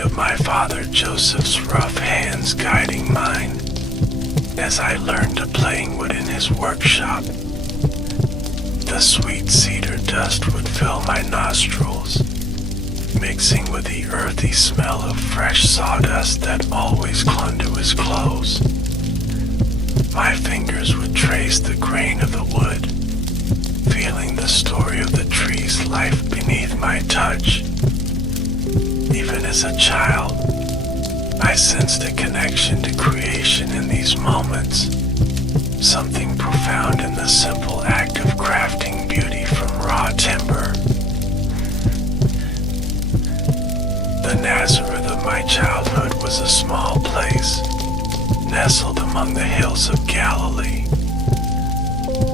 feeling of my father Joseph's rough hands guiding mine as I learned to playing wood in his workshop. The sweet cedar dust would fill my nostrils, mixing with the earthy smell of fresh sawdust that always clung to his clothes. My fingers would trace the grain of the wood, feeling the story of the tree's life beneath my touch. Even as a child, I sensed a connection to creation in these moments, something profound in the simple act of crafting beauty from raw timber. The Nazareth of my childhood was a small place, nestled among the hills of Galilee.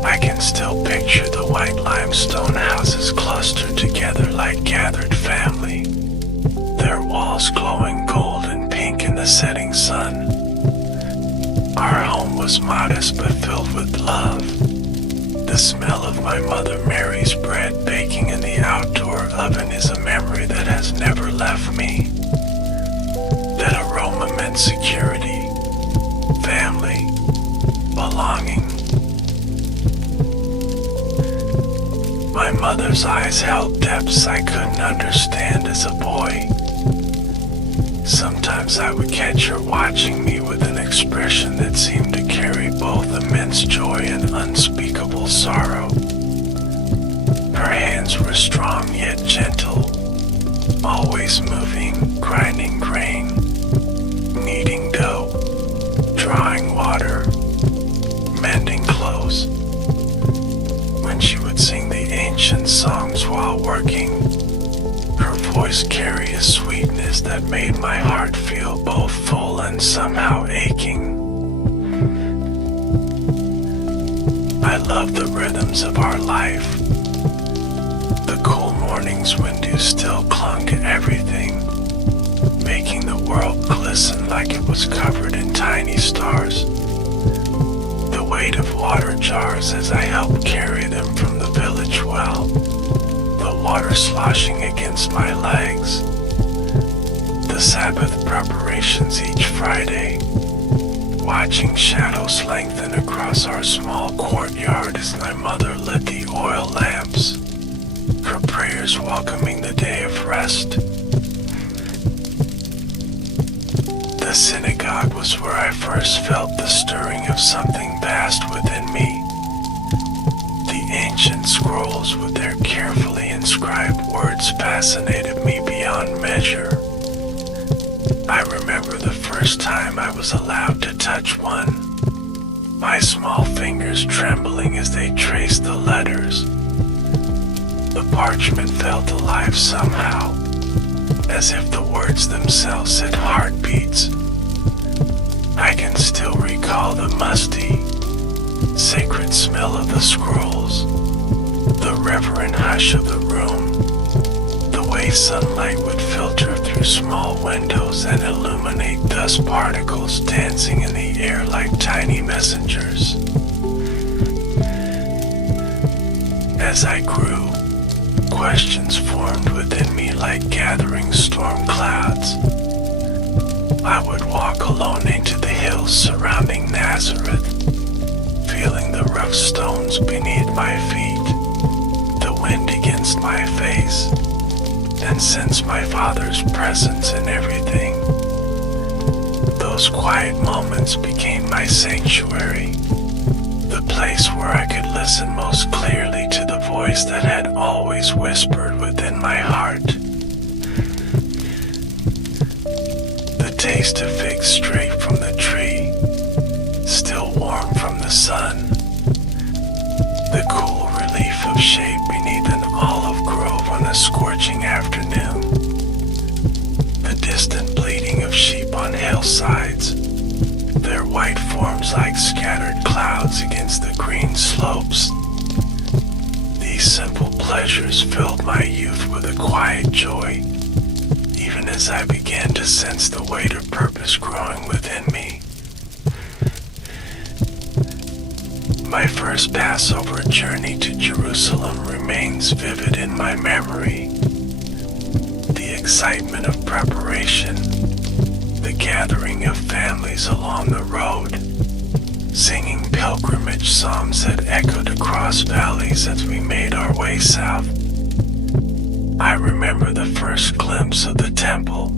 I can still picture the white limestone houses clustered together like gathered family, their walls glowing gold and pink in the setting sun. Our home was modest but filled with love. The smell of my mother Mary's bread baking in the outdoor oven is a memory that has never left me. That aroma meant security, family, belonging. My mother's eyes held depths I couldn't understand as a boy. Sometimes I would catch her watching me with an expression that seemed to carry both immense joy and unspeakable sorrow. Her hands were strong yet gentle, always moving, grinding grain, kneading dough, drawing water, mending clothes. When she would sing the ancient songs while working, her voice carried a sweetness that made my heart feel both full and somehow aching. I loved the rhythms of our life. The cool mornings when dew still clung to everything, making the world glisten like it was covered in tiny stars. The weight of water jars as I helped carry them from the village well, the water sloshing against my legs. The Sabbath preparations each Friday, watching shadows lengthen across our small courtyard as my mother lit the oil lamps, her prayers welcoming the day of rest. The synagogue was where I first felt the stirring of something vast within me. The ancient scrolls with their carefully inscribed words fascinated me beyond measure. I remember the first time I was allowed to touch one, my small fingers trembling as they traced the letters. The parchment felt alive somehow, as if the words themselves had heartbeats. I can still recall the musty, sacred smell of the scrolls, the reverent hush of the room, the way sunlight would filter through small windows and illuminate dust particles dancing in the air like tiny messengers. As I grew, questions formed within me like gathering storm clouds. I would walk alone into the hills surrounding Nazareth, feeling the rough stones beneath my feet, the wind against my face, and sense my Father's presence in everything. Those quiet moments became my sanctuary, the place where I could listen most clearly to the voice that had always whispered within my heart. The taste of figs straight from the tree, still warm from the sun. The cool relief of shade beneath an olive grove on a scorching afternoon. The distant bleating of sheep on hillsides, their white forms like scattered clouds against the green slopes. These simple pleasures filled my youth with a quiet joy, even as I began to sense the weight of purpose growing within me. My first Passover journey to Jerusalem remains vivid in my memory. The excitement of preparation, the gathering of families along the road, singing pilgrimage songs that echoed across valleys as we made our way south. I remember the first glimpse of the temple,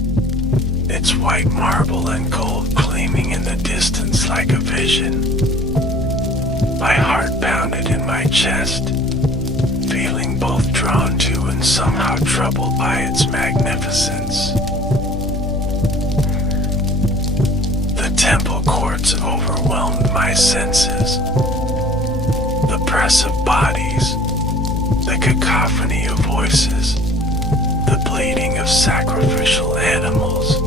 its white marble and gold gleaming in the distance like a vision. My heart pounded in my chest, feeling both drawn to and somehow troubled by its magnificence. The temple courts overwhelmed my senses. The press of bodies, the cacophony of voices, the bleating of sacrificial animals,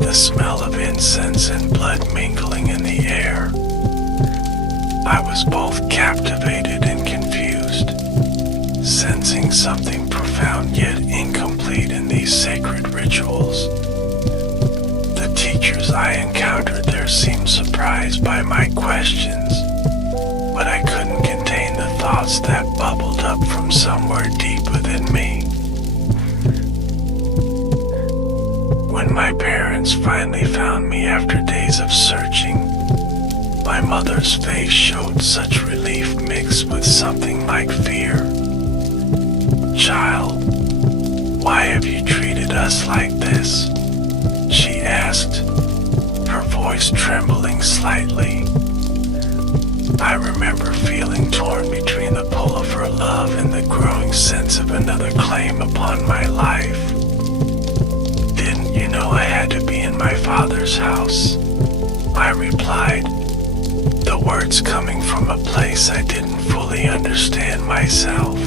the smell of incense and blood mingling in the air. I was both captivated and confused, sensing something profound yet incomplete in these sacred rituals. The teachers I encountered there seemed surprised by my questions, but I couldn't contain the thoughts that bubbled up from somewhere deep within me. When my parents finally found me after days of searching, my mother's face showed such relief mixed with something like fear. "Child, why have you treated us like this?" she asked, her voice trembling slightly. I remember feeling torn between the pull of her love and the growing sense of another claim upon my life. "Didn't you know I had to be in my father's house?" I replied, the words coming from a place I didn't fully understand myself.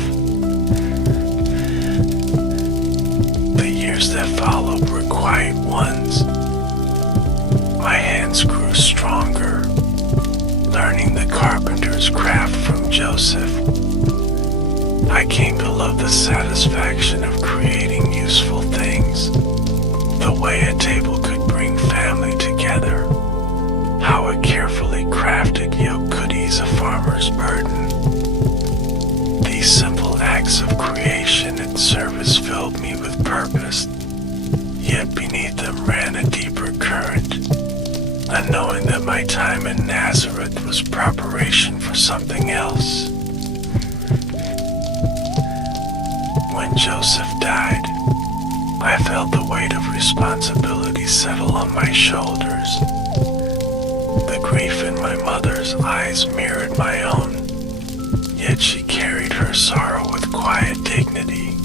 The years that followed were quiet ones. My hands grew stronger, learning the carpenter's craft from Joseph. I came to love the satisfaction of creating useful things, the way a table could bring family together, how a carefully crafted yoke could ease a farmer's burden. These simple acts of creation and service filled me with purpose, yet beneath them ran a deeper current, a knowing that my time in Nazareth was preparation for something else. When Joseph died, I felt the weight of responsibility settle on my shoulders. The grief in my mother's eyes mirrored my own, yet she carried her sorrow with quiet dignity.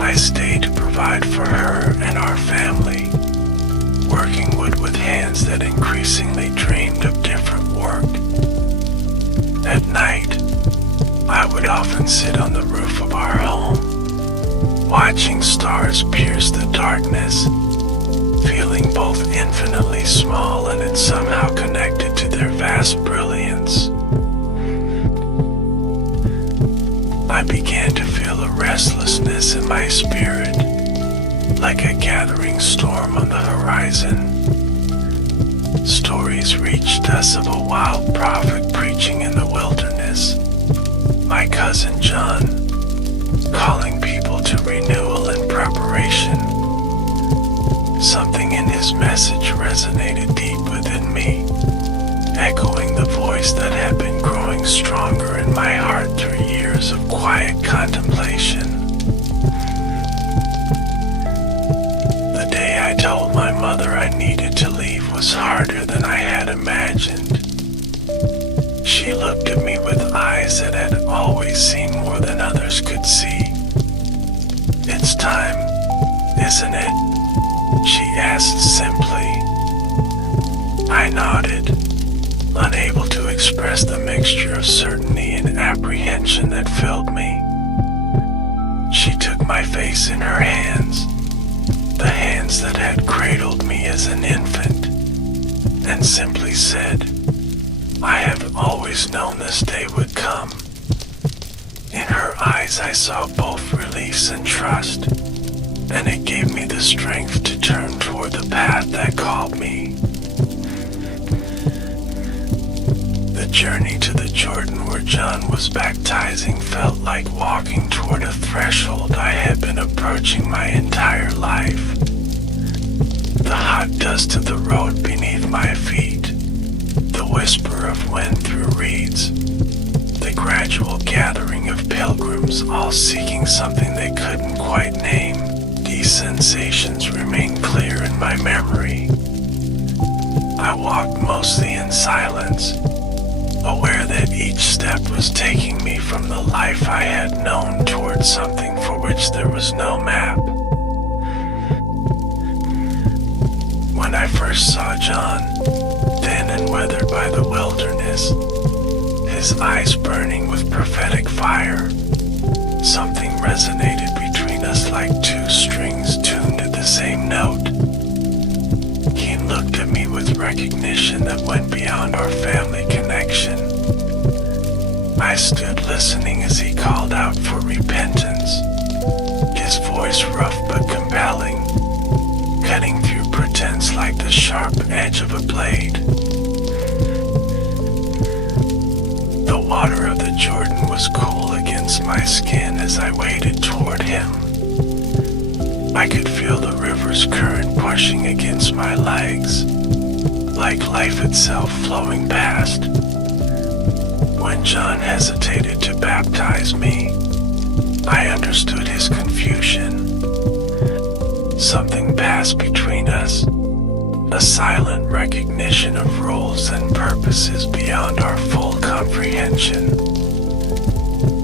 I stayed to provide for her and our family, working wood with hands that increasingly dreamed of different work. At night, I would often sit on the roof of our home, watching stars pierce the darkness, feeling both infinitely small and yet somehow connected to their vast brilliance. I began to feel a restlessness in my spirit, like a gathering storm on the horizon. Stories reached us of a wild prophet preaching in the wilderness, my cousin John, calling people to renewal and preparation. Something in his message resonated deep within me, echoing the voice that had been growing stronger in my heart through years of quiet contemplation. The day I told my mother I needed to leave was harder than I had imagined. She looked at me with eyes that had always seen more than others could see. "It's time, isn't it?" she asked simply. I nodded, unable to express the mixture of certainty and apprehension that filled me. She took my face in her hands, the hands that had cradled me as an infant, and simply said, "I have always known this day would come." In her eyes I saw both release and trust, and it gave me the strength to turn toward the path that called me. The journey to the Jordan where John was baptizing felt like walking toward a threshold I had been approaching my entire life. The hot dust of the road beneath my feet, the whisper of wind through reeds, the gradual gathering of pilgrims all seeking something they couldn't quite name. These sensations remain clear in my memory. I walked mostly in silence, aware that each step was taking me from the life I had known towards something for which there was no map. When I first saw John, thin and weathered by the wilderness, his eyes burning with prophetic fire, something resonated between us like two strings tuned at the same note. He looked at me with recognition that went beyond our family connection. I stood listening as he called out for repentance, his voice rough but compelling, cutting through pretense like the sharp edge of a blade. The water of the Jordan was cool against my skin as I waded toward him. I could feel the river's current pushing against my legs, like life itself flowing past. When John hesitated to baptize me, I understood his confusion. Something passed between us, a silent recognition of roles and purposes beyond our full comprehension.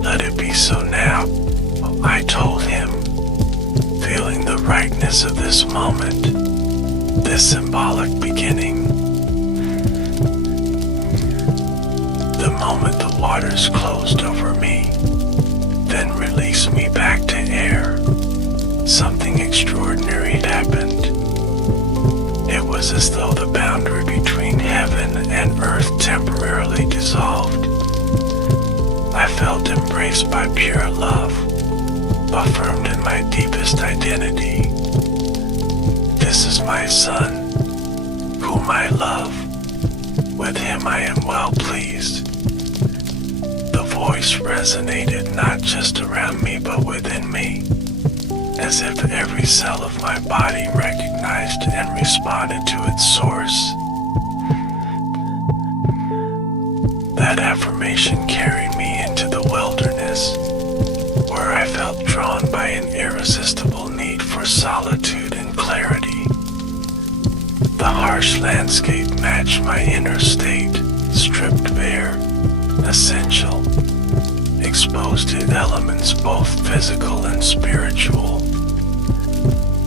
Let it be so now, I told him, feeling the rightness of this moment, this symbolic beginning. The moment the waters closed over me, then released me back to air, something extraordinary had happened. It was as though the boundary between heaven and earth temporarily dissolved. I felt embraced by pure love, affirmed in my deepest identity. This is my son, whom I love. With him I am well pleased. The voice resonated not just around me but within me, as if every cell of my body recognized and responded to its source. That affirmation carried me into the wilderness, where I felt drawn by an irresistible need for solitude and clarity. The harsh landscape matched my inner state, stripped bare, essential, exposed to elements both physical and spiritual.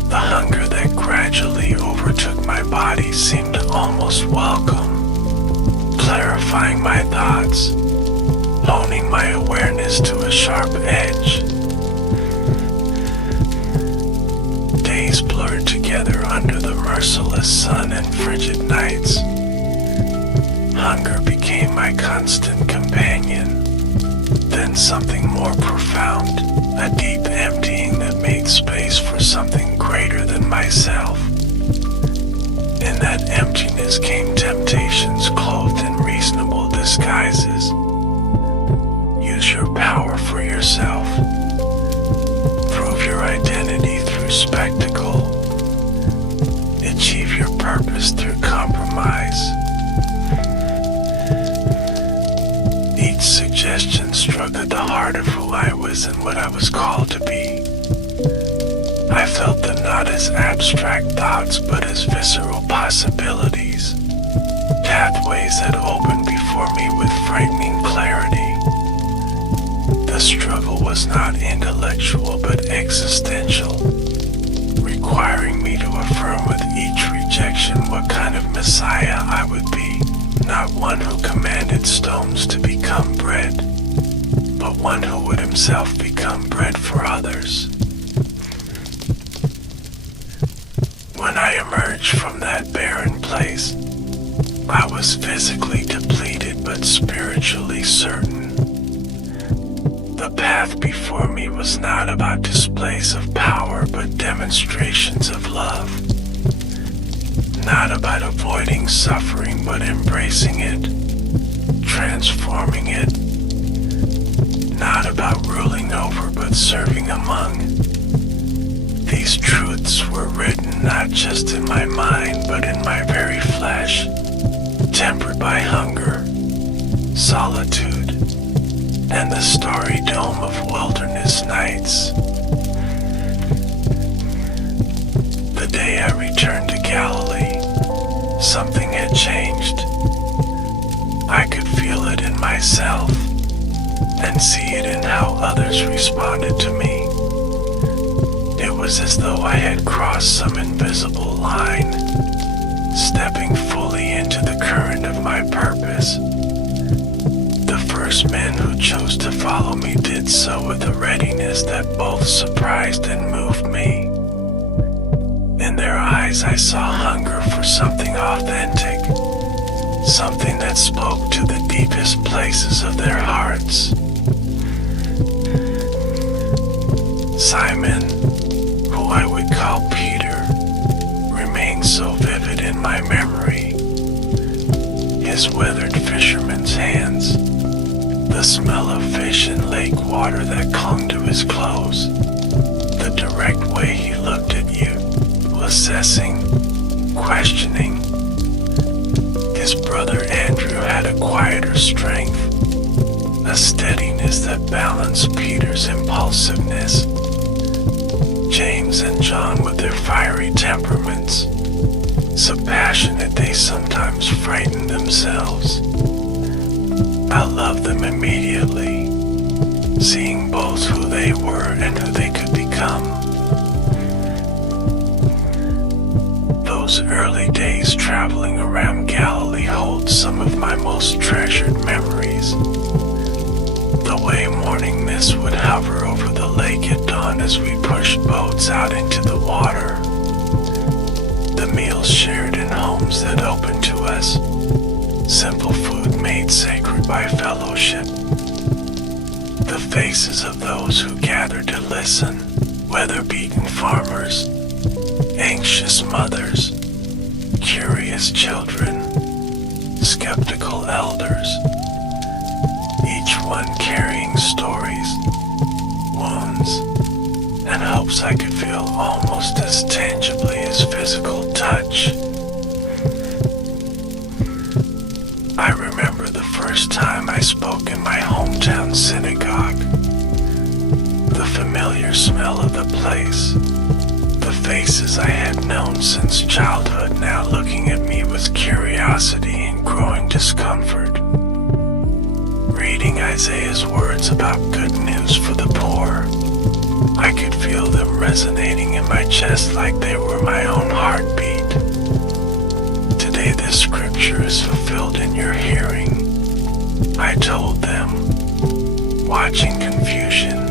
The hunger that gradually overtook my body seemed almost welcome, clarifying my thoughts, honing my awareness to a sharp edge. Days blurred together under the merciless sun and frigid nights. Hunger became my constant companion. Then something more profound, a deep emptying that made space for something greater than myself. In that emptiness came temptations clothed in reasonable disguises. Use your power for yourself. Prove your identity through spectacle. Achieve your purpose through compromise. Each suggestion struck at the heart of who I was and what I was called to be. I felt them not as abstract thoughts but as visceral possibilities, pathways that opened before me with frightening clarity. The struggle was not intellectual but existential, requiring me to affirm with each rejection what kind of Messiah I would be, not one who commanded stones to become bread, but one who would himself become bread for others. When I emerged from that barren place, I was physically depleted but spiritually certain. The path before me was not about displays of power but demonstrations of love. Not about avoiding suffering but embracing it, transforming it, not about ruling over but serving among. These truths were written not just in my mind but in my very flesh, tempered by hunger, solitude, and the starry dome of wilderness nights. The day I returned to Galilee, something had changed. I could feel it in myself and see it in how others responded to me. It was as though I had crossed some invisible line, stepping fully into the current of my purpose. The first men who chose to follow me did so with a readiness that both surprised and moved me. In their eyes I saw hunger for something authentic, something that spoke to the deepest places of their hearts. Simon, who I would call Peter, remains so vivid in my memory. His weathered fisherman's hands, the smell of fish and lake water that clung to his clothes, the direct way he looked at you, assessing, questioning. His brother Andrew had a quieter strength, a steadiness that balanced Peter's impulsiveness. James and John with their fiery temperaments, so passionate they sometimes frightened themselves. I loved them immediately, seeing both who they were and who they could become. Those early days traveling around Galilee hold some of my most treasured memories. The way morning mist would hover over the lake at dawn as we pushed boats out into the water. The meals shared in homes that opened to us. Simple food made sacred by fellowship. The faces of those who gathered to listen, weather-beaten farmers, anxious mothers, curious children, skeptical elders, each one carrying stories, wounds, and hopes I could feel almost as tangibly as physical touch. I remember the first time I spoke in my hometown synagogue. The familiar smell of the place, the faces I had known since childhood now looking at me with curiosity and growing discomfort. Reading Isaiah's words about good news for the poor, I could feel them resonating in my chest like they were my own heartbeat. Today this scripture is fulfilled in your hearing, I told them, watching confusion,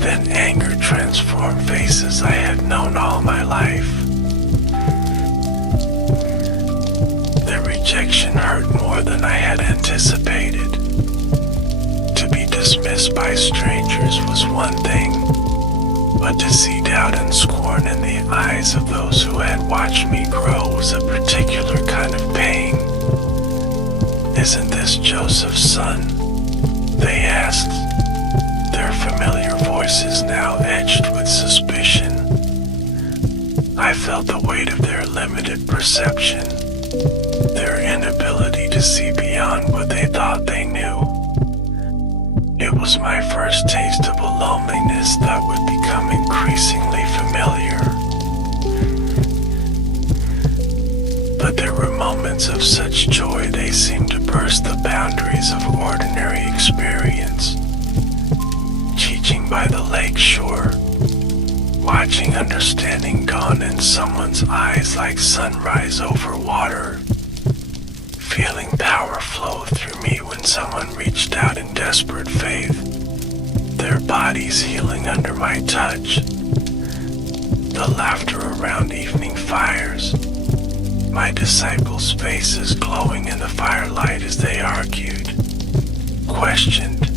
then anger transformed faces I had known all my life. The rejection hurt more than I had anticipated. To be dismissed by strangers was one thing, but to see doubt and scorn in the eyes of those who had watched me grow was a particular kind of pain. "Isn't this Joseph's son?" they asked, their familiar voices now edged with suspicion. I felt the weight of their limited perception, their inability to see beyond what they thought they knew. It was my first taste of a loneliness that would become increasingly familiar. But there were moments of such joy they seemed to burst the boundaries of ordinary experience. Teaching by the lake shore, watching understanding dawn in someone's eyes like sunrise over water, feeling power flow through me when someone reached out in desperate faith, their bodies healing under my touch, the laughter around evening fires, my disciples' faces glowing in the firelight as they argued, questioned,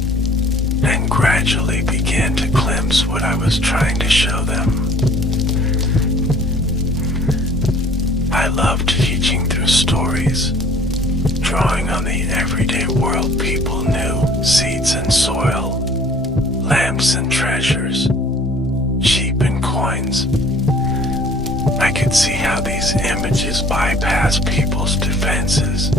and gradually began to glimpse what I was trying to show them. I loved teaching through stories, drawing on the everyday world people knew, seeds and soil, lamps and treasures, sheep and coins. I could see how these images bypass people's defenses,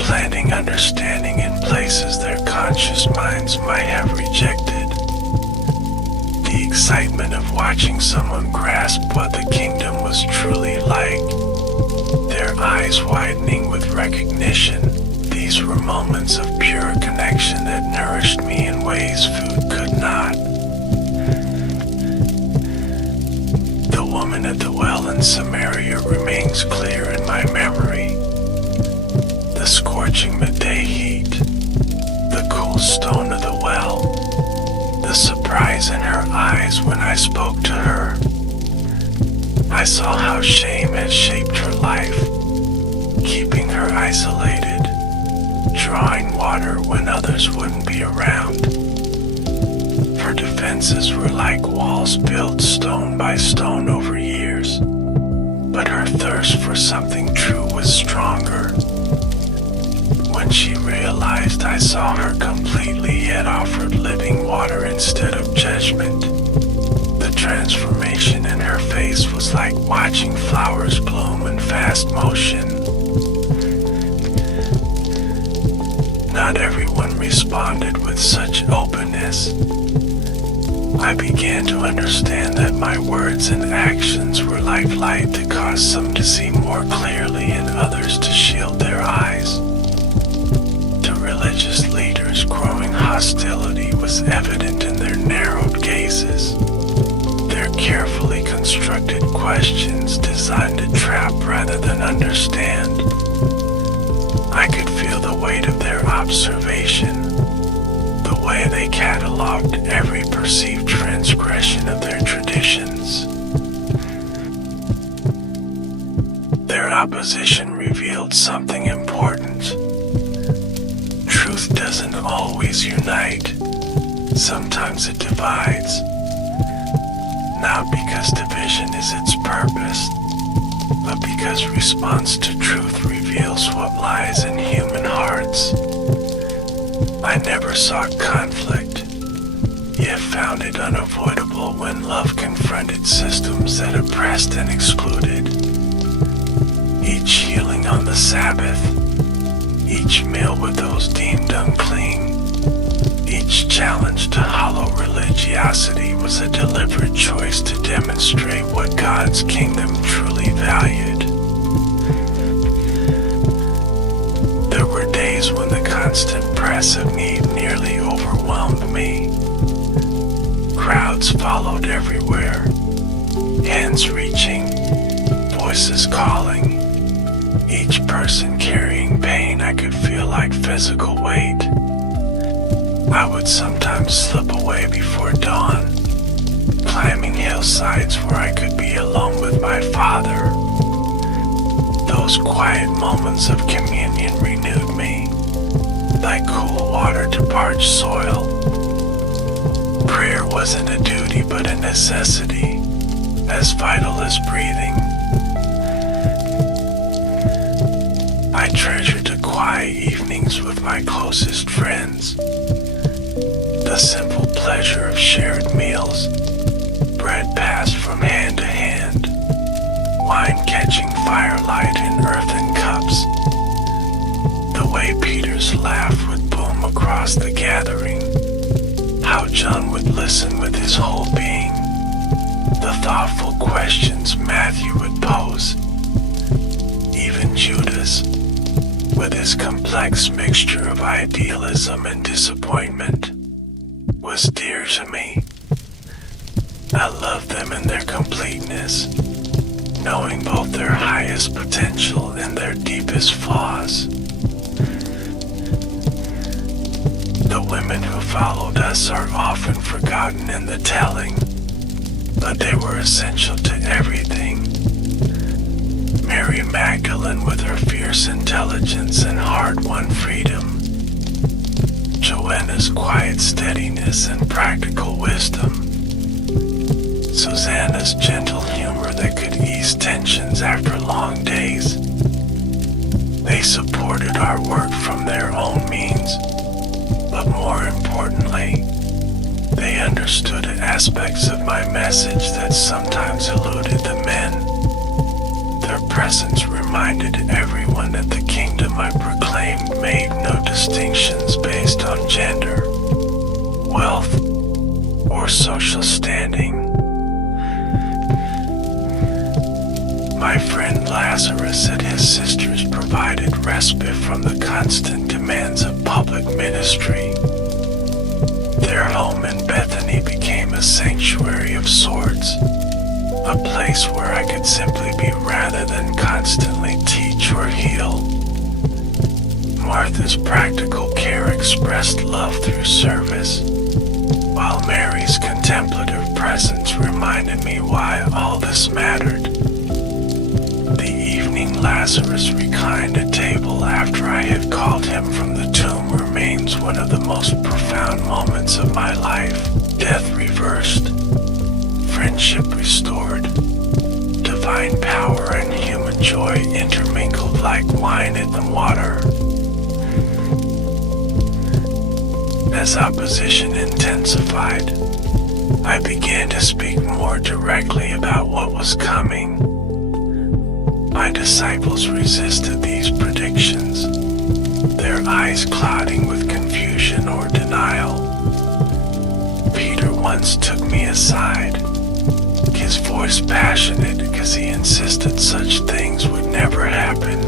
planting understanding in places their conscious minds might have rejected. The excitement of watching someone grasp what the kingdom was truly like, their eyes widening with recognition. These were moments of pure connection that nourished me in ways food could not. The woman at the well in Samaria remains clear in my memory. The scorching midday heat, the cool stone of the well, the surprise in her eyes when I spoke to her. I saw how shame had shaped her life, keeping her isolated, drawing water when others wouldn't be around. Her defenses were like walls built stone by stone over years, but her thirst for something true was stronger. When she realized I saw her completely, yet offered living water instead of judgment, the transformation in her face was like watching flowers bloom in fast motion. Not everyone responded with such openness. I began to understand that my words and actions were like light that caused some to see more clearly and others to shield their eyes. To religious leaders, growing hostility was evident in their narrowed gazes, their carefully constructed questions designed to trap rather than understand. I could feel the weight of their observation, the way they cataloged every perceived transgression of their traditions. Their opposition revealed something important. Truth doesn't always unite. Sometimes it divides. Not because division is its purpose, but because response to truth reveals what lies in human hearts. I never sought conflict, yet found it unavoidable when love confronted systems that oppressed and excluded. Each healing on the Sabbath, each meal with those deemed unclean, each challenge to hollow religiosity was a deliberate choice to demonstrate what God's kingdom truly valued. There were days when the constant press of need nearly overwhelmed me. Crowds followed everywhere, hands reaching, voices calling, each person carrying pain I could feel like physical weight. I would sometimes slip away before dawn, climbing hillsides where I could be alone with my Father. Those quiet moments of communion renewed me, like cool water to parched soil. Prayer wasn't a duty but a necessity, as vital as breathing. I treasured the quiet evenings with my closest friends, the simple pleasure of shared meals, bread passed from hand to hand, wine catching firelight in earthen cups. The way Peter's laugh would boom across the gathering, how John would listen with his whole being, the thoughtful questions Matthew would pose, even Judas, with his complex mixture of idealism and disappointment, was dear to me. I loved them in their completeness, knowing both their highest potential and their deepest flaws. The women who followed us are often forgotten in the telling, but they were essential to everything. Mary Magdalene with her fierce intelligence and hard-won freedom, Joanna's quiet steadiness and practical wisdom, Susanna's gentle humor that could ease tensions after long days, They supported our work from their own means, but more importantly, they understood aspects of my message that sometimes eluded the men. Their presence reminded everyone that the kingdom I proclaimed made no distinctions based on gender, wealth, or social standing. My friend Lazarus and his sisters provided respite from the constant demands of public ministry. Their home in Bethany became a sanctuary of sorts, a place where I could simply be rather than constantly teach or heal. Martha's practical care expressed love through service, while Mary's contemplative presence reminded me why all this mattered. The evening Lazarus reclined at table after I had called him from the tomb remains one of the most profound moments of my life. Death reversed, friendship restored, divine power and human joy intermingled like wine in the water. As opposition intensified, I began to speak more directly about what was coming. My disciples resisted these predictions, their eyes clouding with confusion or denial. Peter once took me aside, his voice passionate because he insisted such things would never happen.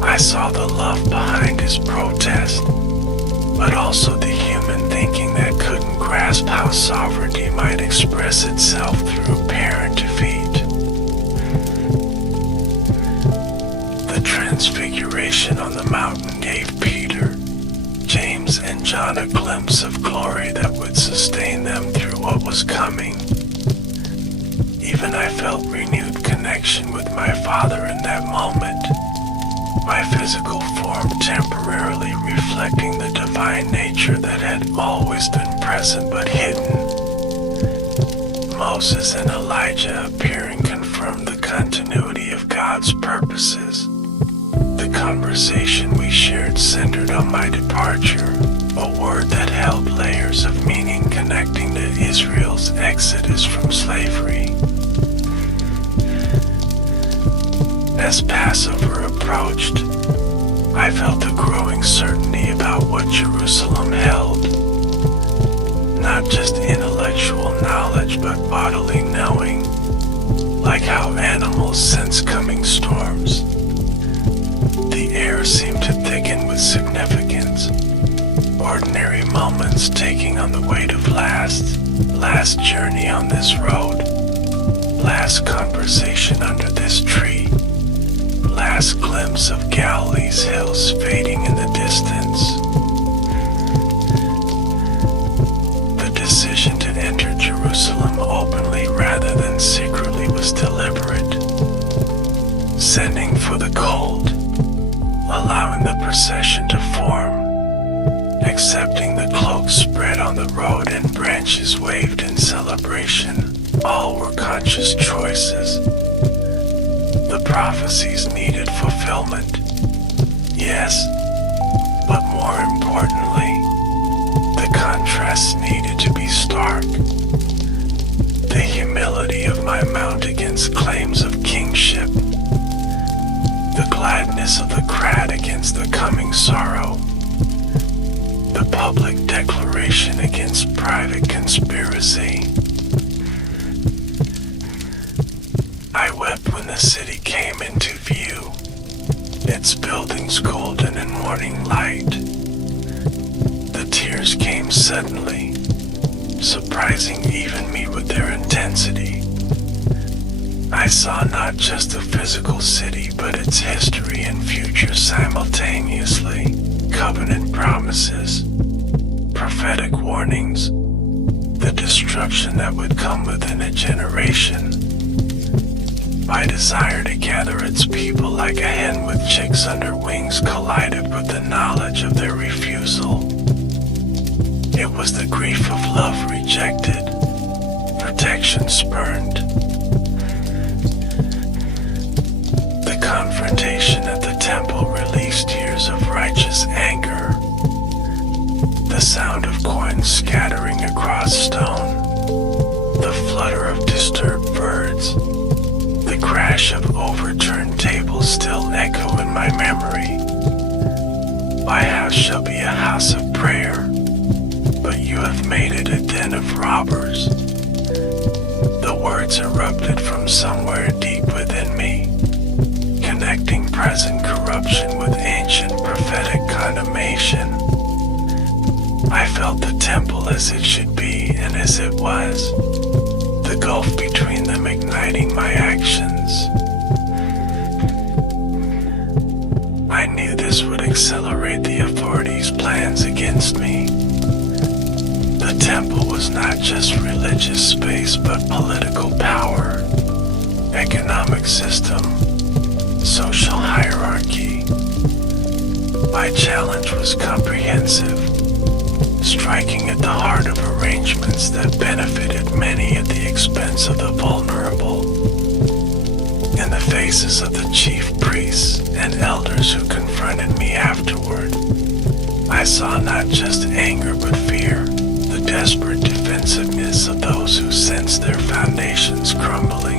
I saw the love behind his protest, but also the human thinking that couldn't grasp how sovereignty might express itself through apparent defeat. The transfiguration on the mountain gave Peter, James, and John a glimpse of glory that would sustain them through what was coming. Even I felt renewed connection with my Father in that moment, my physical form temporarily reflecting the divine nature that had always been present but hidden. Moses and Elijah appearing confirmed the continuity of God's purposes. The conversation we shared centered on my departure, a word that held layers of meaning connecting to Israel's exodus from slavery. As Passover approached, I felt a growing certainty about what Jerusalem held. Not just intellectual knowledge, but bodily knowing, like how animals sense coming storms. The air seemed to thicken with significance, ordinary moments taking on the weight of last journey on this road, last conversation under this tree, last glimpse of Galilee's hills fading in the distance. The decision to enter Jerusalem openly rather than secretly was deliberate, sending for the cold, allowing the procession to form, accepting the cloaks spread on the road and branches waved in celebration. All were conscious choices. The prophecies needed fulfillment, yes, but more importantly, the contrasts needed to be stark. The humility of my mount against claims of kingship, the gladness of the crowd against the coming sorrow, the public declaration against private conspiracy. I wept when the city came into view, its buildings golden in morning light. The tears came suddenly, surprising even me with their intensity. I saw not just a physical city, but its history and future simultaneously. Covenant promises, prophetic warnings, the destruction that would come within a generation. My desire to gather its people like a hen with chicks under wings collided with the knowledge of their refusal. It was the grief of love rejected, protection spurned. The confrontation at the words erupted from somewhere deep within me, connecting present corruption with ancient prophetic condemnation. I felt the temple as it should be and as it was, the gulf between them igniting my actions. I knew this would accelerate the authorities' plans against me. The temple was not just religious space but political power, economic system, social hierarchy. My challenge was comprehensive, striking at the heart of arrangements that benefited many at the expense of the vulnerable. In the faces of the chief priests and elders who confronted me afterward, I saw not just anger but fear, the desperate defensiveness of those who sensed their foundations crumbling.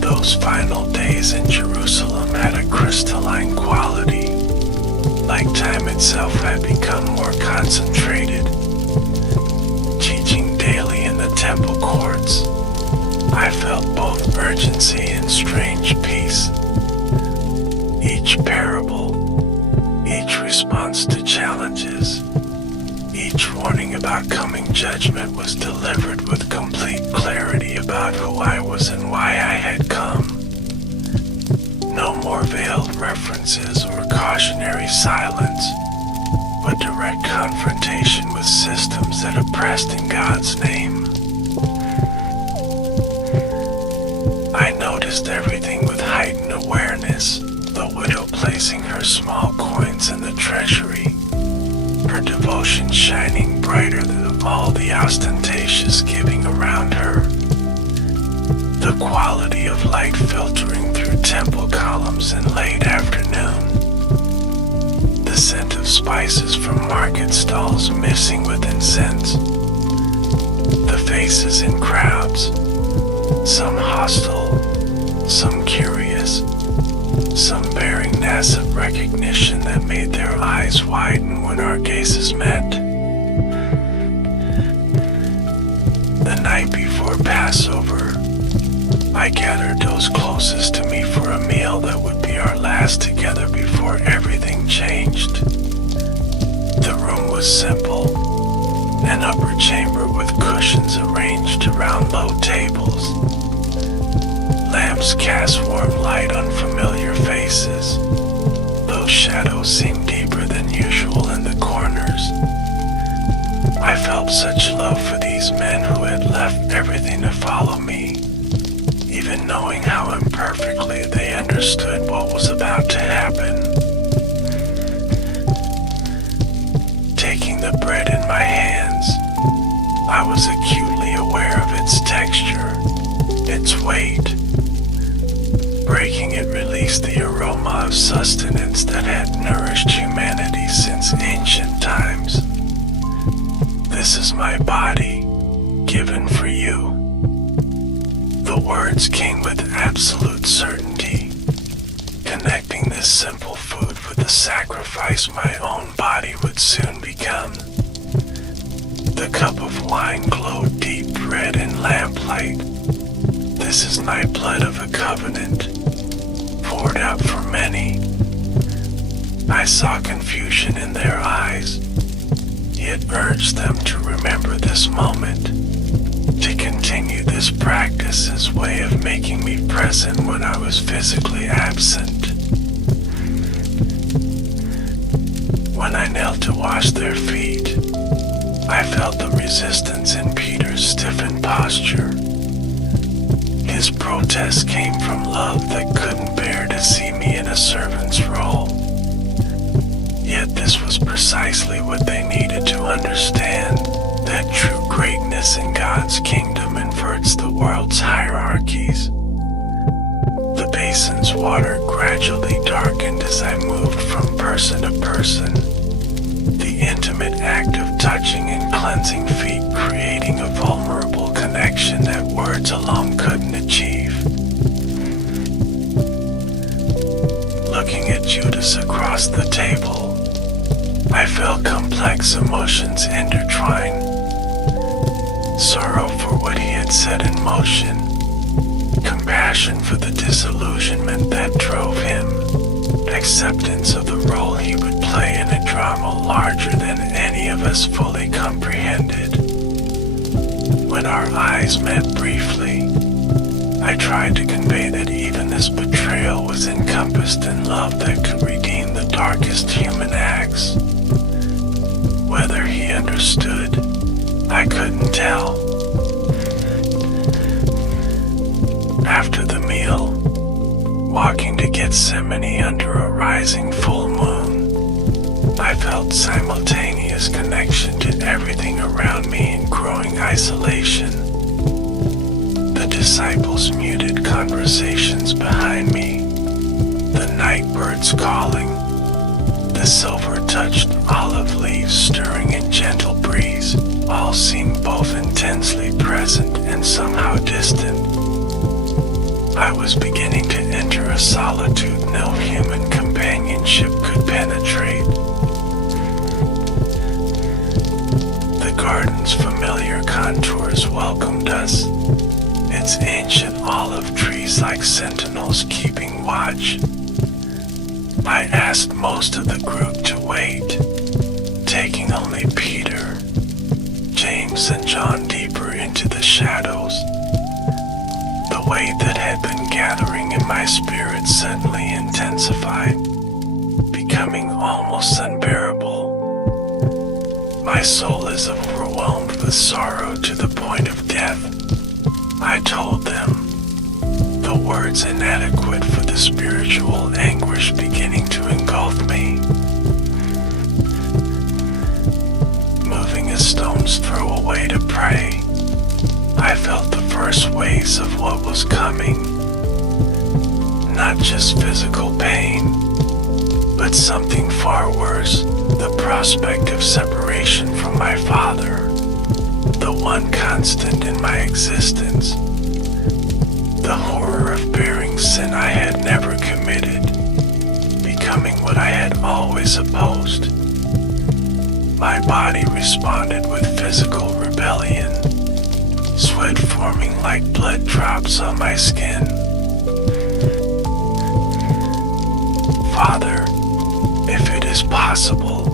Those final days in Jerusalem had a crystalline quality, like time itself had become more concentrated. Teaching daily in the temple courts, I felt both urgency and strange peace. Each parable, each response to challenges, each warning about coming judgment was delivered with complete clarity about who I was and why I had come. No more veiled references or cautionary silence, but direct confrontation with systems that oppressed in God's name. I noticed everything with heightened awareness, the widow placing her small coins in the treasury, her devotion shining brighter than all the ostentatious giving around her, the quality of light filtering through temple columns in late afternoon, the scent of spices from market stalls mixing with incense, the faces in crowds, some hostile, some curious, some bearing nascent recognition that made their eyes widen when our gazes met. The night before Passover, I gathered those closest to me for a meal that would be our last together before everything changed. The room was simple, an upper chamber with cushions arranged around low tables. Lamps cast warm light on familiar faces. Those shadows seemed deeper than usual in the corners. I felt such love for these men who had left everything to follow me, even knowing how imperfectly they understood what was about to happen. Taking the bread in my hands, I was acutely aware of its texture, its weight. Breaking it released the aroma of sustenance that had nourished humanity since ancient times. This is my body, given for you. The words came with absolute certainty, connecting this simple food with the sacrifice my own body would soon become. The cup of wine glowed deep red in lamplight. This is my blood of a covenant, poured out for many. I saw confusion in their eyes, yet urged them to remember this moment, to continue this practice as way of making me present when I was physically absent. When I knelt to wash their feet, I felt the resistance in Peter's stiffened posture. His protest came from love that couldn't bear to see me in a servant's role. Yet this was precisely what they needed to understand, that true greatness in God's kingdom inverts the world's hierarchies. The basin's water gradually darkened as I moved from person to person, the intimate act of touching and cleansing feet creating a vulnerable connection that words alone couldn't achieve. Looking at Judas across the table, I felt complex emotions intertwine. sorrow for what he had set in motion, compassion for the disillusionment that drove him, acceptance of the role he would play in a drama larger than any of us fully comprehended. When our eyes met briefly, I tried to convey that even this betrayal was encompassed in love that could redeem the darkest human acts. Whether he understood, I couldn't tell. After the meal, walking to Gethsemane under a rising full moon, I felt simultaneous connection to everything around me in growing isolation. The disciples' muted conversations behind me, the night birds calling, the silver-touched olive leaves stirring in gentle breeze, all seemed both intensely present and somehow distant. I was beginning to enter a solitude no human companionship could penetrate. The garden's familiar contours welcomed us, its ancient olive trees like sentinels keeping watch. I asked most of the group to wait, taking only Peter, James, and John deeper into the shadows. The weight that had been gathering in my spirit suddenly intensified, becoming almost unbearable. My soul is overwhelmed with sorrow to the point of death, I told them, the words inadequate for the spiritual anguish beginning to engulf me. Moving a stone's throw away to pray, I felt the first waves of what was coming. Not just physical pain, but something far worse, the prospect of separation from my Father, the one constant in my existence. The horror of bearing sin I had never committed, becoming what I had always opposed. My body responded with physical rebellion, sweat forming like blood drops on my skin. Father, if it is possible,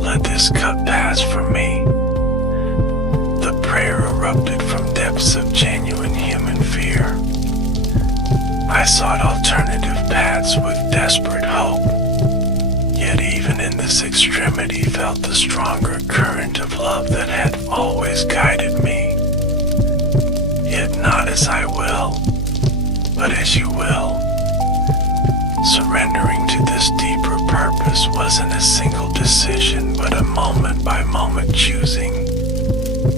let this cup pass from me. The prayer erupted from depths of genuine human fear. I sought alternative paths with desperate hope, yet even in this extremity felt the stronger current of love that had always guided me. Yet not as I will, but as you will. Surrendering to this deeper purpose wasn't a single decision, but a moment-by-moment choosing.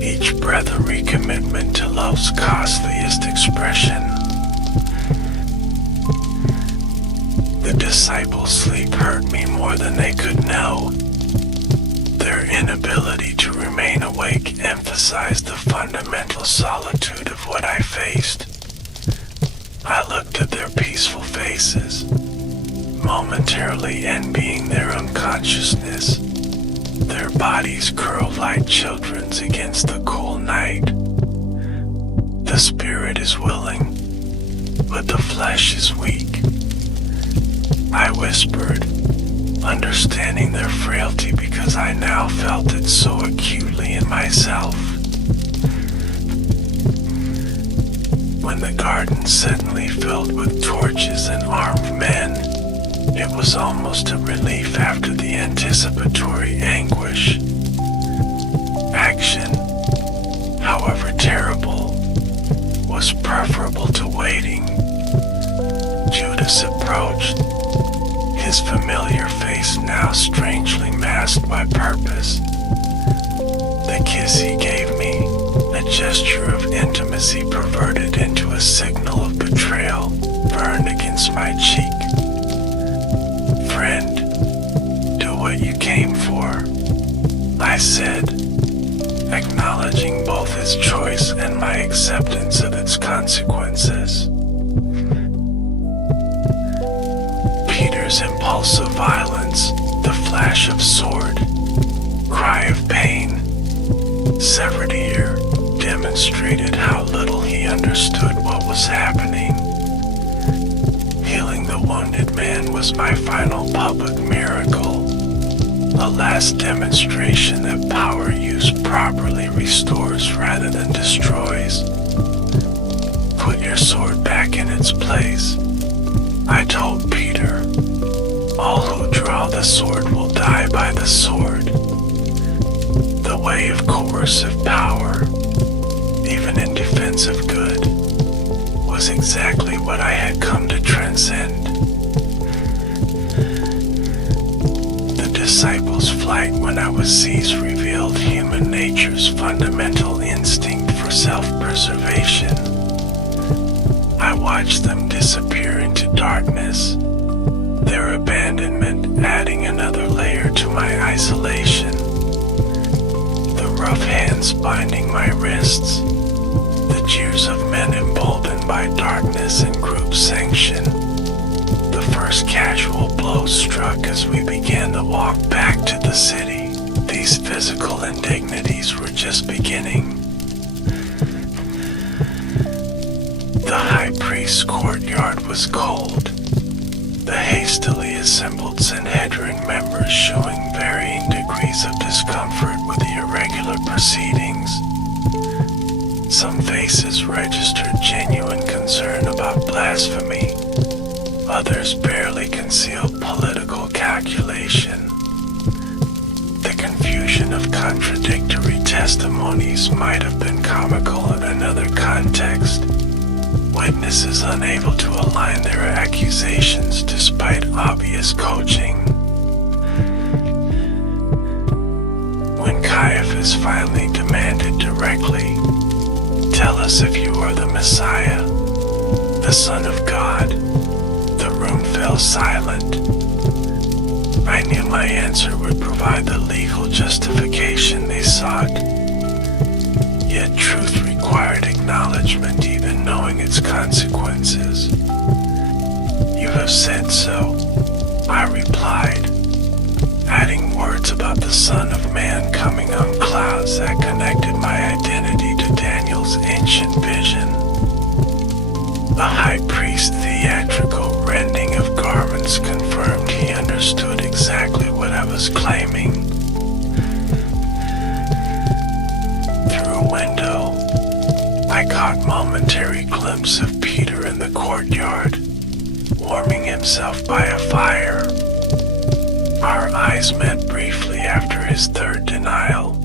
Each breath a recommitment to love's costliest expression. The disciples' sleep hurt me more than they could know. Their inability to remain awake emphasized the fundamental solitude of what I faced. I looked at their peaceful faces, momentarily envying their unconsciousness. Their bodies curled like children's against the cool night. The spirit is willing, but the flesh is weak. I whispered, understanding their frailty because I now felt it so acutely in myself. When the garden suddenly filled with torches and armed men, it was almost a relief after the anticipatory anguish. Action, however terrible, was preferable to waiting. Judas approached, his familiar face now strangely masked by purpose. The kiss he gave me, a gesture of intimacy perverted into a signal of betrayal, burned against my cheek. Friend, do what you came for, I said, acknowledging both his choice and my acceptance of its consequences. Peter's impulsive violence, the flash of sword, cry of pain, severed ear, understood what was happening. Healing the wounded man was my final public miracle, a last demonstration that power used properly restores rather than destroys. Put your sword back in its place, I told Peter. All who draw the sword will die by the sword. The way of coercive power, even in defense of good, was exactly what I had come to transcend. The disciples' flight when I was seized revealed human nature's fundamental instinct for self-preservation. I watched them disappear into darkness, their abandonment adding another layer to my isolation. The rough hands binding my wrists, the jeers of men emboldened by darkness and group sanction. The first casual blows struck as we began the walk back to the city. These physical indignities were just beginning. The high priest's courtyard was cold, the hastily assembled Sanhedrin members showing varying degrees of discomfort with the irregular proceedings. Some faces registered genuine concern about blasphemy, others barely concealed political calculation. The confusion of contradictory testimonies might have been comical in another context. Witnesses unable to align their accusations despite obvious coaching. When Caiaphas finally demanded directly, "Tell us if you are the Messiah, the Son of God," the room fell silent. I knew my answer would provide the legal justification they sought. Yet truth required acknowledgement, even knowing its consequences. "You have said so," I replied, adding words about the Son of Man coming on clouds that connected my identity to Daniel's ancient vision. The high priest's theatrical rending of garments confirmed he understood exactly what I was claiming. Through a window, I caught momentary glimpse of Peter in the courtyard, warming himself by a fire. Our eyes met briefly after his third denial,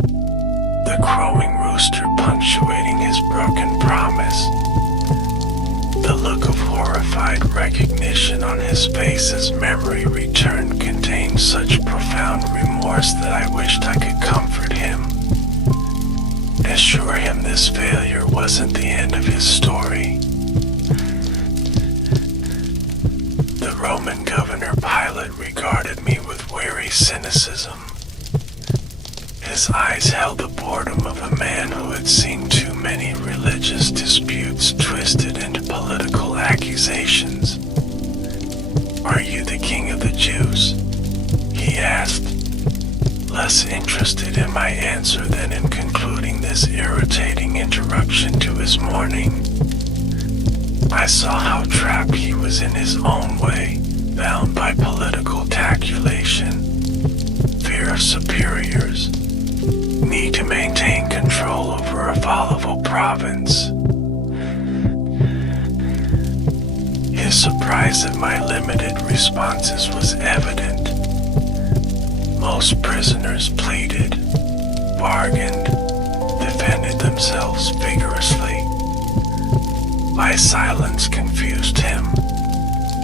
the crowing rooster punctuating his broken promise. The look of horrified recognition on his face as memory returned contained such profound remorse that I wished I could comfort him. Assure him this failure wasn't the end of his story. The Roman governor Pilate regarded me with wary cynicism. His eyes held the boredom of a man who had seen too many religious disputes twisted into political accusations. "Are you the king of the Jews?" he asked, less interested in my answer than in concluding this irritating interruption to his morning. I saw how trapped he was in his own way, bound by political calculation, fear of superiors, need to maintain control over a volatile province. His surprise at my limited responses was evident. Most prisoners pleaded, bargained, defended themselves vigorously. My silence confused him,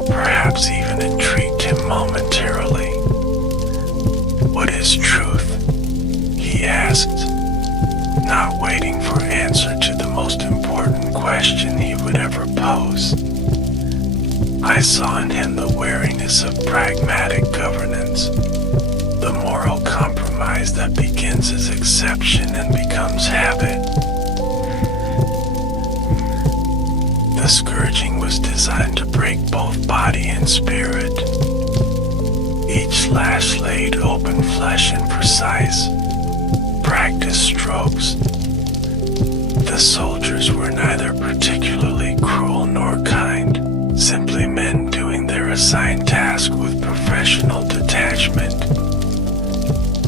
perhaps even intrigued him momentarily. "What is truth?" he asked, not waiting for answer to the most important question he would ever pose. I saw in him the wariness of pragmatic governance, the moral compromise that begins as exception and becomes habit. The scourging was designed to break both body and spirit. Each lash laid open flesh in precise, practiced strokes. The soldier encounters were neither particularly cruel nor kind, simply men doing their assigned task with professional detachment.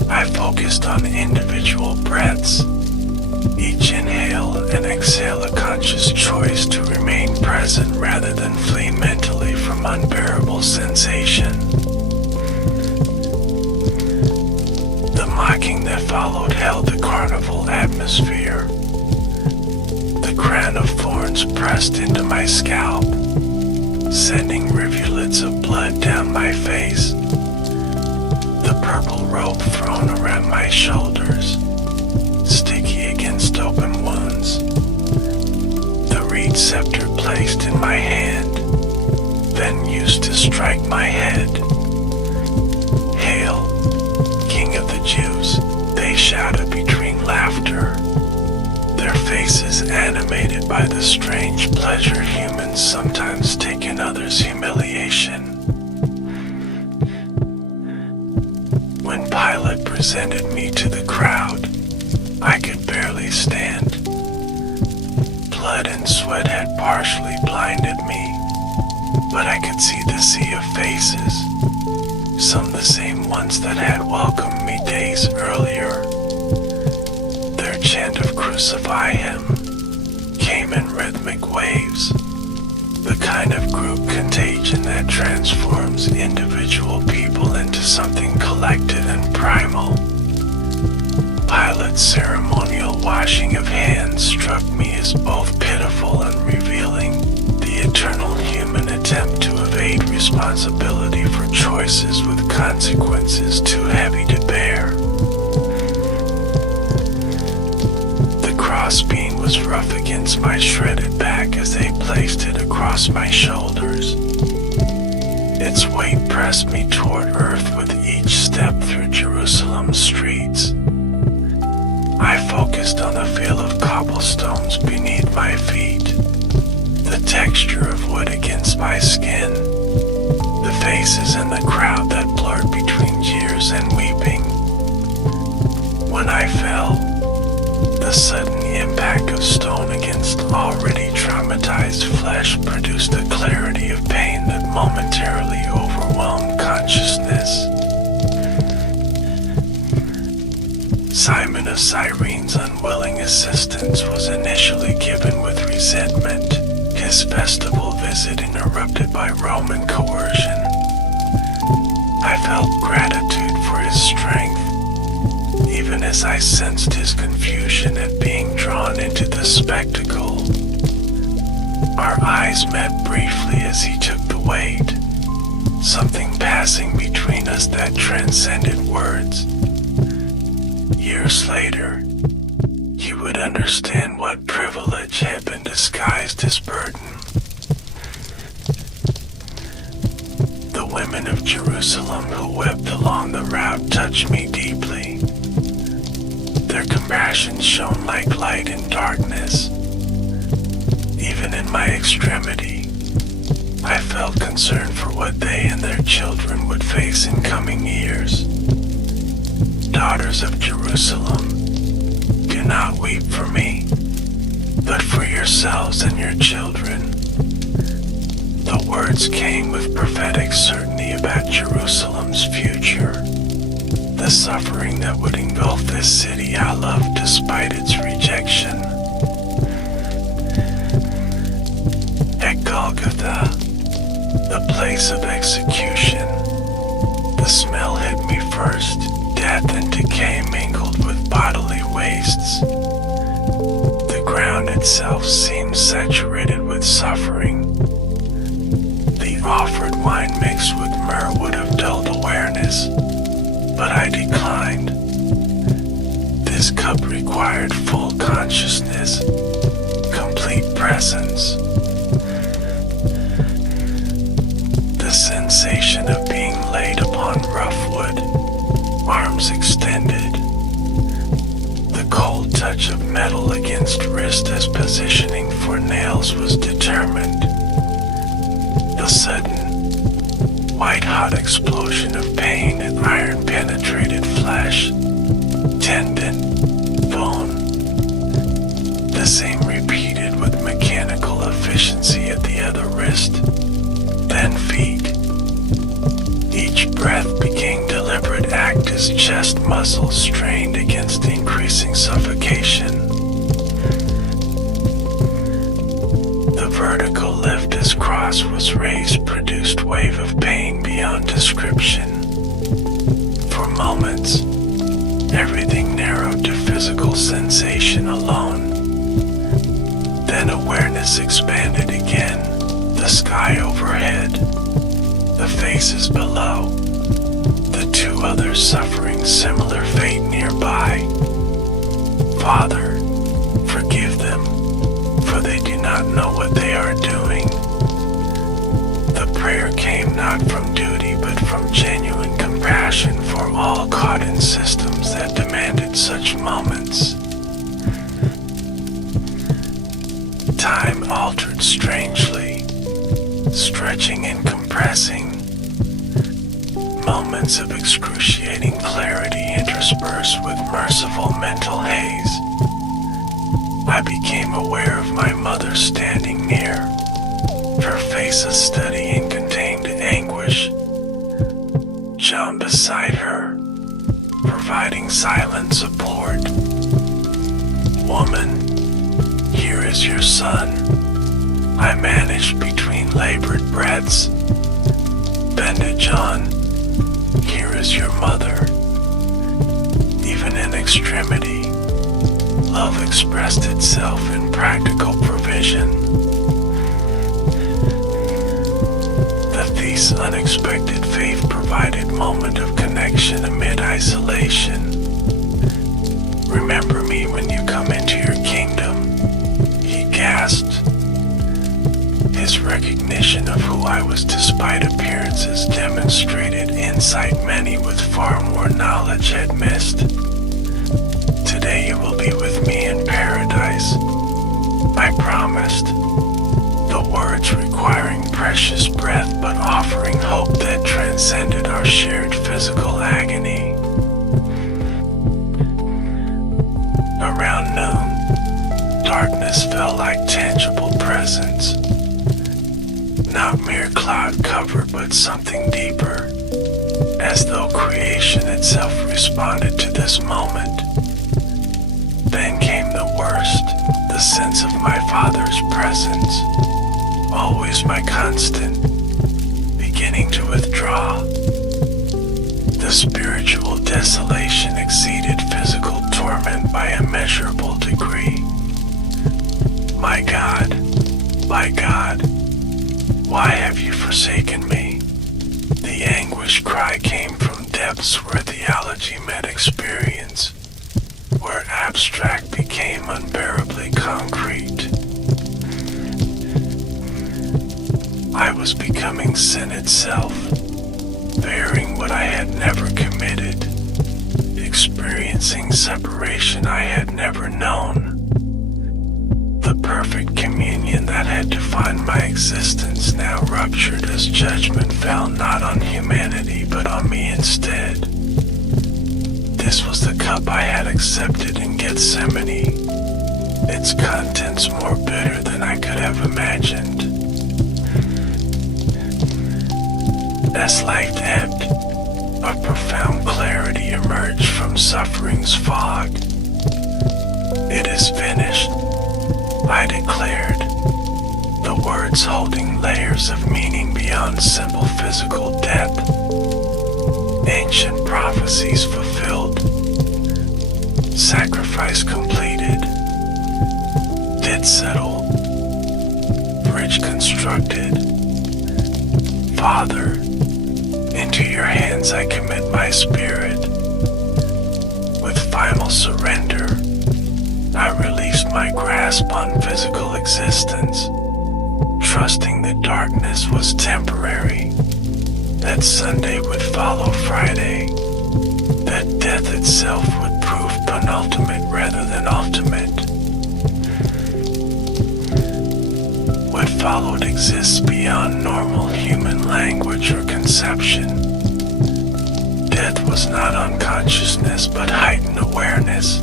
I focused on individual breaths. Each inhale and exhale a conscious choice to remain present rather than flee mentally from unbearable sensation. The mocking that followed held the carnival atmosphere. The crown of thorns pressed into my scalp, sending rivulets of blood down my face. The purple robe thrown around my shoulders, sticky against open wounds. The reed scepter placed in my hand, then used to strike my head. "Hail, King of the Jews," they shouted between laughter, their faces animated by the strange pleasure humans sometimes take in others' humiliation. When Pilate presented me to the crowd, I could barely stand. Blood and sweat had partially blinded me, but I could see the sea of faces, some the same ones that had welcomed me days earlier. Their chant of "Crucify Him" came in rhythmic waves, the kind of group contagion that transforms individual people into something collective and primal. Pilate's ceremonial washing of hands struck me as both pitiful and revealing, the eternal human attempt to evade responsibility for choices with consequences too heavy to bear. The crossbeam was rough against my shredded back as they placed it across my shoulders. Its weight pressed me toward earth with each step through Jerusalem's streets. I focused on the feel of cobblestones beneath my feet, the texture of wood against my skin, the faces in the crowd that blurred between jeers and weeping. When I fell, the sudden impact of stone against already traumatized flesh produced a clarity of pain that momentarily overwhelmed consciousness. Simon of Cyrene's unwilling assistance was initially given with resentment, his festival visit interrupted by Roman coercion. I felt gratitude for his strength, even as I sensed his confusion at being drawn into the spectacle. Our eyes met briefly as he took the weight, something passing between us that transcended words. Years later, he would understand what privilege had been disguised as burden. The women of Jerusalem who wept along the route touched me deeply. Their compassion shone like light in darkness. Even in my extremity, I felt concern for what they and their children would face in coming years. Daughters of Jerusalem, do not weep for me, but for yourselves and your children. The words came with prophetic certainty about Jerusalem's future, the suffering that would engulf this city I loved despite its rejection. At Golgotha, the place of execution, the smell hit me first. Death and decay mingled with bodily wastes. The ground itself seemed saturated with suffering. The offered wine mixed with myrrh would have dulled awareness, but I declined. This cup required full consciousness, complete presence. The sensation of being laid upon rough wood, arms extended, the cold touch of metal against wrist as positioning for nails was determined. The sudden, white-hot explosion of pain and iron-penetrated flesh, tendon, bone. The same repeated efficiency at the other wrist, then feet. Each breath became deliberate act as chest muscles strained against increasing suffocation. The vertical lift as cross was raised produced wave of pain beyond description. For moments, everything narrowed to physical sensation alone. Then awareness expanded again, the sky overhead, the faces below, the two others suffering similar fate nearby. Father, forgive them, for they do not know what they are doing. The prayer came not from duty but from genuine compassion for all caught in systems that demanded such moments. Time altered strangely, stretching and compressing. Moments of excruciating clarity interspersed with merciful mental haze. I became aware of my mother standing near, her face a study in contained anguish. John beside her, providing silent support. Woman, here is your son. I managed between labored breaths. Bandage on, here is your mother. Even in extremity, love expressed itself in practical provision. The thief's unexpected faith provided moment of connection amid isolation. Remember me when you come into your kingdom, he gasped. His recognition of who I was despite appearances demonstrated insight many with far more knowledge had missed. Today you will be with me in paradise, I promised, the words requiring precious breath but offering hope that transcended our shared physical agony. Around noon, darkness felt like tangible presence, not mere cloud cover but something deeper, as though creation itself responded to this moment. Then came the worst, the sense of my father's presence, always my constant, beginning to withdraw. The spiritual desolation exceeded physical torment by a measurable degree. My God, why have you forsaken me? The anguish cry came from depths where theology met experience, where abstract became unbearably concrete. I was becoming sin itself, bearing what I had never committed, experiencing separation I had never known. The perfect communion that had defined my existence now ruptured as judgment fell not on humanity but on me instead. This was the cup I had accepted in Gethsemane, its contents more bitter than I could have imagined. As life ebbed, a profound clarity emerged from suffering's fog. It is finished, I declared, the words holding layers of meaning beyond simple physical death. Ancient prophecies fulfilled, sacrifice completed, debt settled, bridge constructed. Father, into your hands I commit my spirit. With final surrender, I released my grasp on physical existence, trusting that darkness was temporary, that Sunday would follow Friday, that death itself would prove penultimate rather than ultimate. What followed exists beyond normal human language or conception. Death was not unconsciousness but heightened awareness.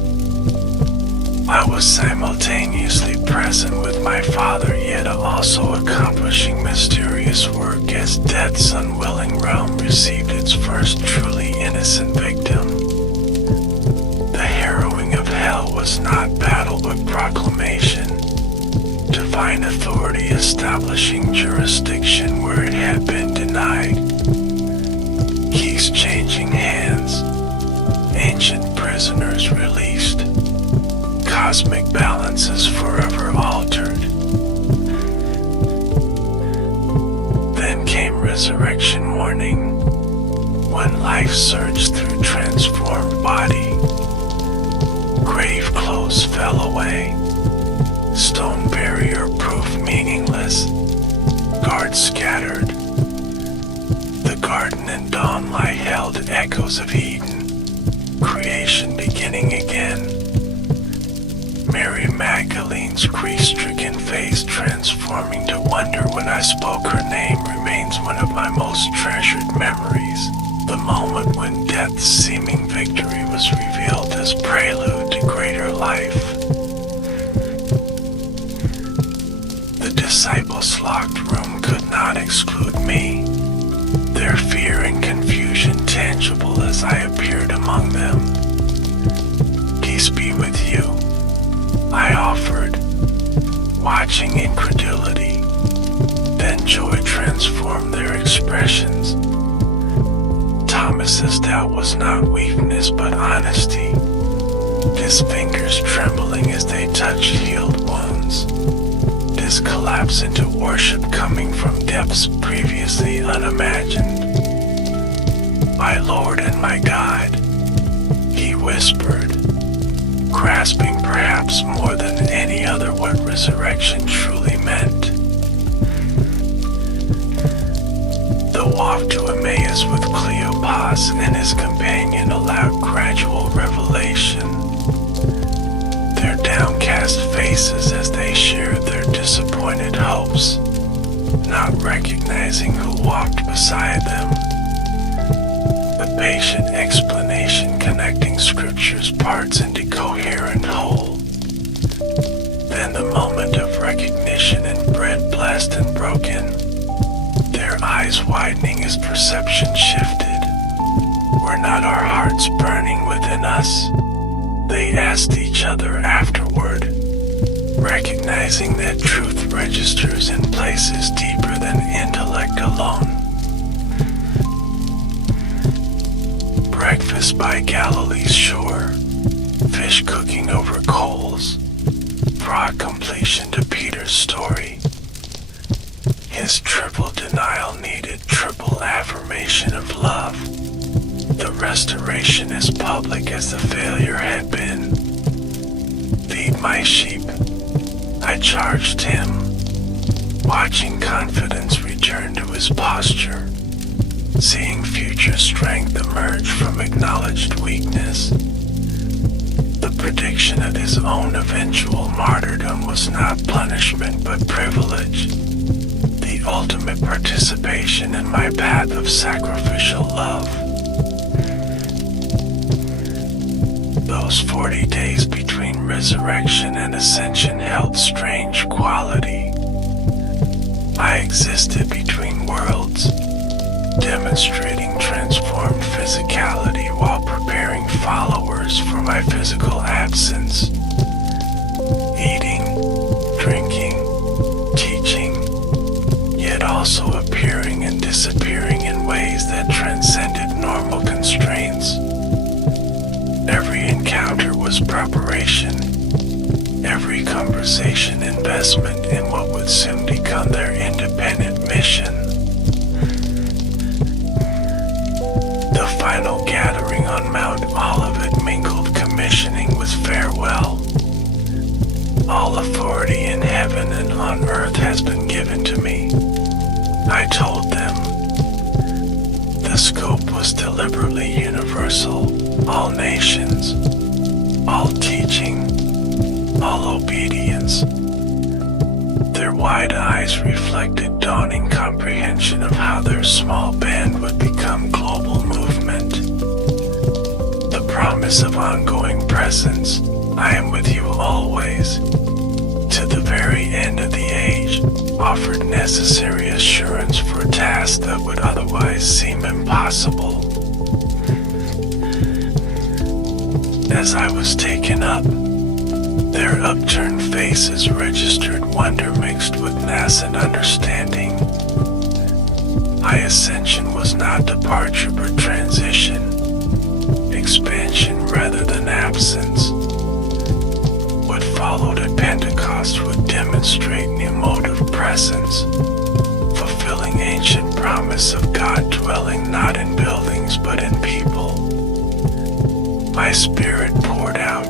I was simultaneously present with my father, yet also also accomplishing mysterious work as death's unwilling realm received its first truly innocent victim. The harrowing of hell was not battle but proclamation, divine authority establishing jurisdiction where it had been denied. Keys changing hands, ancient prisoners released, cosmic balances forever altered. Then came resurrection morning, when life surged through transformed body. Grave clothes fell away, stone barrier proof meaningless, guards scattered. The garden and dawn light held echoes of Eden, creation beginning again. Mary Magdalene's grief-stricken face transforming to wonder when I spoke her name remains one of my most treasured memories. The moment when death's seeming victory was revealed as prelude to greater life. The disciples' locked room could not exclude me, their fear and confusion tangible as I appeared among them. Peace be with you, I offered, watching incredulity. Then joy transformed their expressions. Thomas's doubt was not weakness but honesty, his fingers trembling as they touched healed wounds. This collapse into worship coming from depths previously unimagined. My Lord and my God, he whispered, grasping perhaps more than any other what resurrection truly meant. The walk to Emmaus with Cleopas and his companion allowed gradual revelation. Their downcast faces as they shared their disappointed hopes, not recognizing who walked beside them. The patient explanation connecting scripture's parts into coherent whole. Then the moment of recognition and bread blessed and broken, their eyes widening as perception shifted. Were not our hearts burning within us? They asked each other afterward, recognizing that truth registers in places deeper than intellect alone. Breakfast by Galilee's shore, fish cooking over coals, brought completion to Peter's story. His triple denial needed triple affirmation of love. The restoration as public as the failure had been. Feed my sheep, I charged him, watching confidence return to his posture, seeing future strength emerge from acknowledged weakness. The prediction of his own eventual martyrdom was not punishment but privilege, the ultimate participation in my path of sacrificial love. Those 40 days between resurrection and ascension held strange quality. I existed between worlds, demonstrating transformed physicality while preparing followers for my physical absence. Eating, drinking, teaching, yet also appearing and disappearing in ways that transcended normal constraints. Every encounter was preparation, every conversation investment in what would soon become their independent mission. The final gathering on Mount Olivet mingled commissioning with farewell. All authority in heaven and on earth has been given to me, I told them. The scope was deliberately universal. All nations, all teaching, all obedience. Their wide eyes reflected dawning comprehension of how their small band would become global movement. The promise of ongoing presence, I am with you always, to the very end of the age, offering offered necessary assurance for a task that would otherwise seem impossible. As I was taken up, their upturned faces registered wonder mixed with nascent understanding. My ascension was not departure but transition, expansion rather than absence. What followed at Pentecost would demonstrate an emotive presence, fulfilling ancient promise of God dwelling not in buildings but in people. My spirit poured out,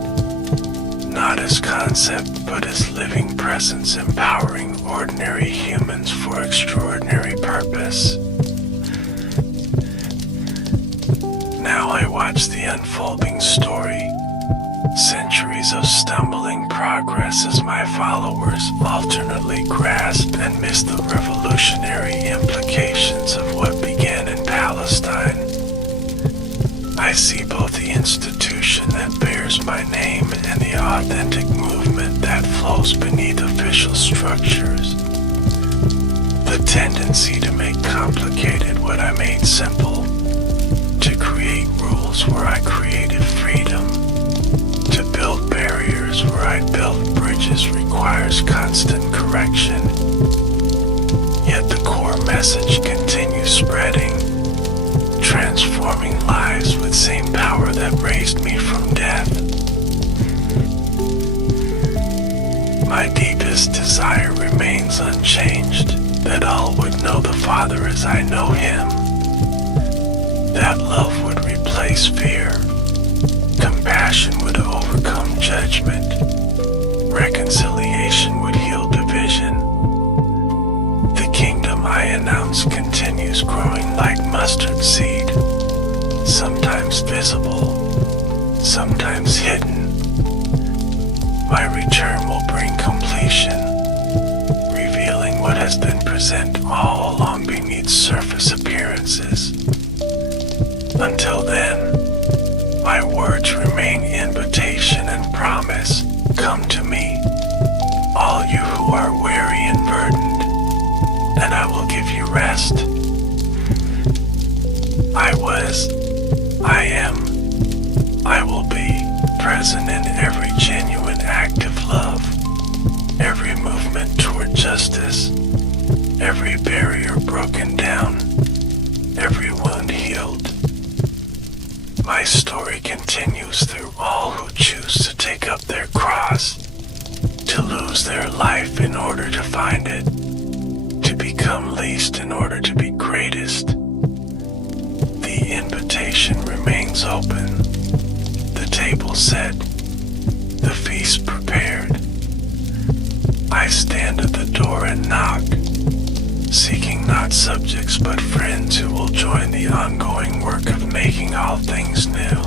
not as concept but as living presence, empowering ordinary humans for extraordinary purpose. Now I watch the unfolding story, centuries of stumbling progress as my followers alternately grasp and miss the revolutionary implications of what began in Palestine. I see both the institution that bears my name and the authentic movement that flows beneath official structures. The tendency to make complicated what I made simple, to create rules where I created freedom, to build barriers where I built bridges requires constant correction. Yet the core message continues spreading, transforming lives with same power that raised me from death. My deepest desire remains unchanged, that all would know the Father as I know Him. That love would replace fear, compassion would overcome judgment, reconciliation would heal division. The kingdom I announce continues growing like mustard seed, sometimes visible, sometimes hidden. My return will bring completion, revealing what has been present all along beneath surface appearances. Until then, my words remain invitation and promise. Come to me, all you who are weary and burdened, and I will give you rest. I was, I am, I will be present in every genuine act of love, every movement toward justice, every barrier broken down, every wound healed. My story continues through all who choose to take up their cross, to lose their life in order to find it, to become least in order to be greatest. The invitation remains open, the table set, the feast prepared. I stand at the door and knock, seeking not subjects but friends who will join the ongoing work of making all things new.